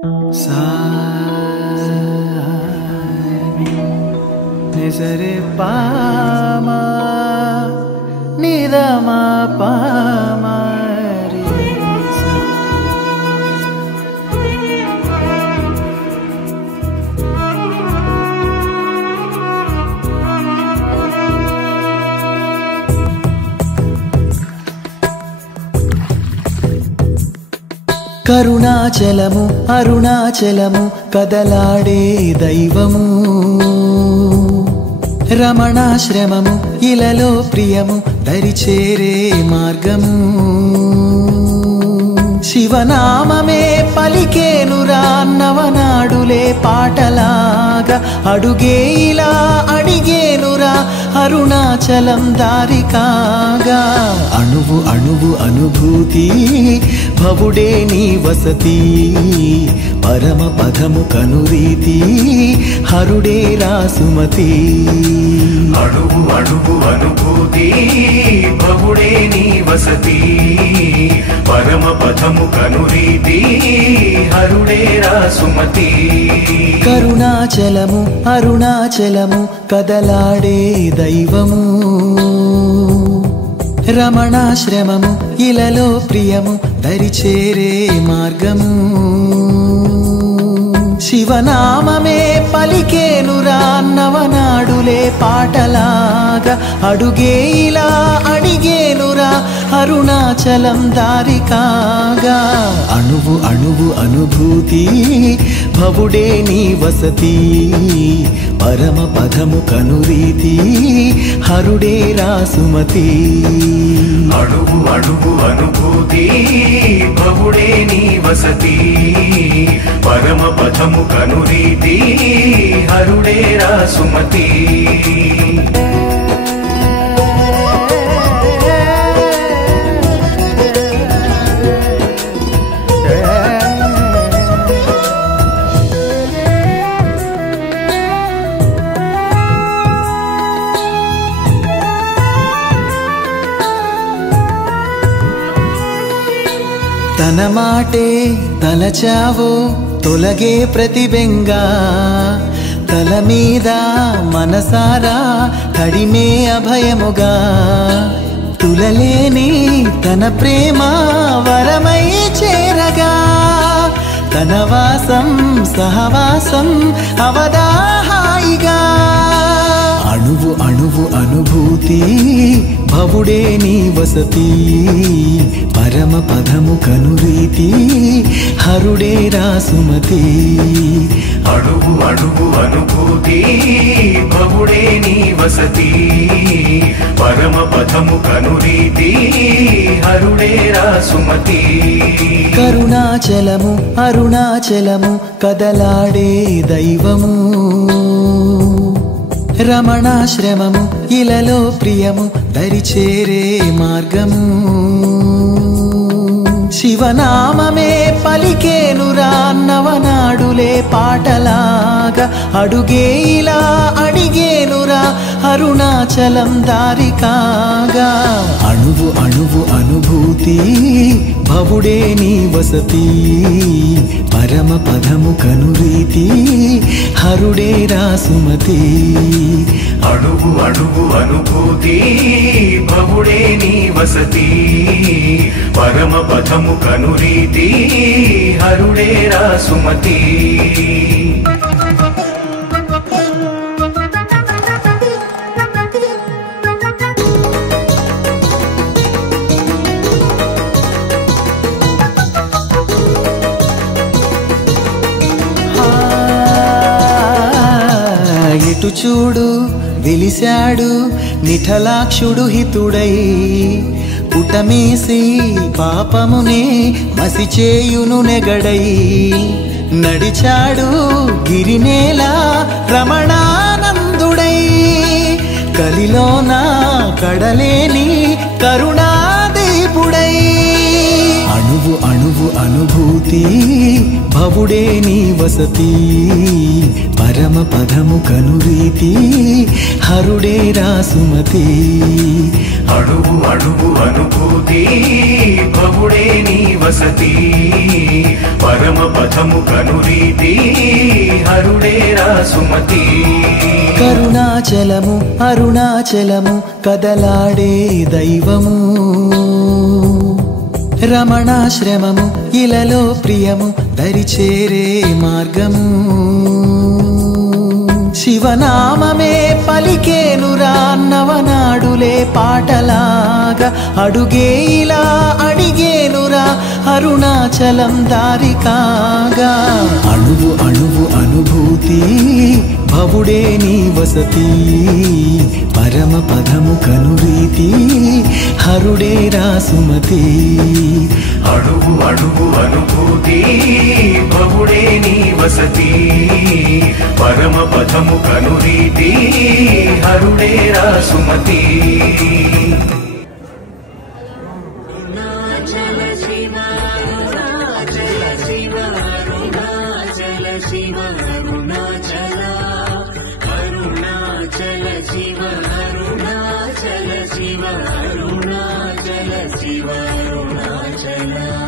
सा निजरे पामा निदमा पामा కరుణాచలము అరుణాచలము కదలాడే దైవము రమణాశ్రమము ఇలలో ప్రియము దరిచేరే మార్గము శివనామమే పలికేనురా నవనాడులే పాటలాగా అడుగే ఇలా అడిగేనురా అరుణాచలం దారి కాగా అణువు అణువు అనుభూతి భవుడే నీ వసతి పరమ పదము కనురీతి హరుడే రాసుమతి అణువు అణువు అనుభూతి భవుడే నీ వసతి పరమ పదము కనురీతి హరుడే రాసుమతి కరుణాచలము అరుణాచలము కదలాడే దైవము రమణాశ్రమము ఇలలో ప్రియము దరిచేరే మార్గము శివనామమే పలికేనురా నవనాడులే పాటలాగా అడుగే ఇలా అడిగేనురా అరుణాచలం దారి కాగా అణువు అణువు అనుభూతి భవుడే నీ వసతి పరమ పదము కనురీతి హరుడే రాసుమతి అణువు అణువు అనుభూతి భవుడే నీ వసతి పరమ పదము కనురీతి హరుడే రాసుమతి తన మాటే తలచావో తొలగే ప్రతిబెంగా తల మీద మనసారా కడిమే అభయముగా తులలేని తన ప్రేమ వరమై చేరగా తన వాసం సహవాసం అవదాహాయిగా అణువు అణువు అనుభూతి భవుడే నీ వసతి పరమ పదము కనురీతి హరుడే రాసుమతి అణువు అణువు అనుభూతి భవుడే నీ వసతి పరమ పదము కనురీతి హరుడే రాసుమతి కరుణాచలము అరుణాచలము కదలాడే దైవము రమణాశ్రమము ఇలలో ప్రియము దరిచేరే మార్గము శివనామమే పలికేనురా నవనాడులే పాటలాగా అడుగే ఇలా అడిగేనురా అరుణాచలం దారి కాగా అణువు అణువు అనుభూతి భవుడే నీ వసతి పరమ పదము కనురీతి హరుడే రాసుమతి అణువు అణువు అనుభూతి భవుడే నీ వసతి పరమ పదము కనురీతి హరుడే రాసుమతి ఎటు చూడు వెలిశాడు నిఠలాక్షుడు హితుడై పుటమేసి పాపమునే మసిచేయును నెగడై నడిచాడు గిరినేల రమణానందుడై కలిలోన కడలేని కరుణాదీపుడై అణువు అణువు అనుభూతి భవుడే నీ వసతి పరమ పదము కనురీతి హరుడే రాసుమతి అణువు అణువు అనుభూతి భవుడే నీ వసతి పరమ పథము కనురీతి హరుడేరా సుమతి కరుణాచలము అరుణాచలము కదలాడే దైవము రమణాశ్రమము ఇలలో ప్రియము దరిచేరే మార్గము శివనామమే పలికేనురా నవనాడులే పాటలాగా అడుగే ఇలా అడిగేనురా అరుణాచలం దారి కాగా అణువు అణువు అనుభూతి భవుడే నీ వసతి పరమ పదము కనురీతి హరుడేరా సుమతి అణువు అణువు అనుభూతి భవుడే నీ వసతి పరమ పథము కనురీతి హరుడేరా సుమతి Shiva Arunachala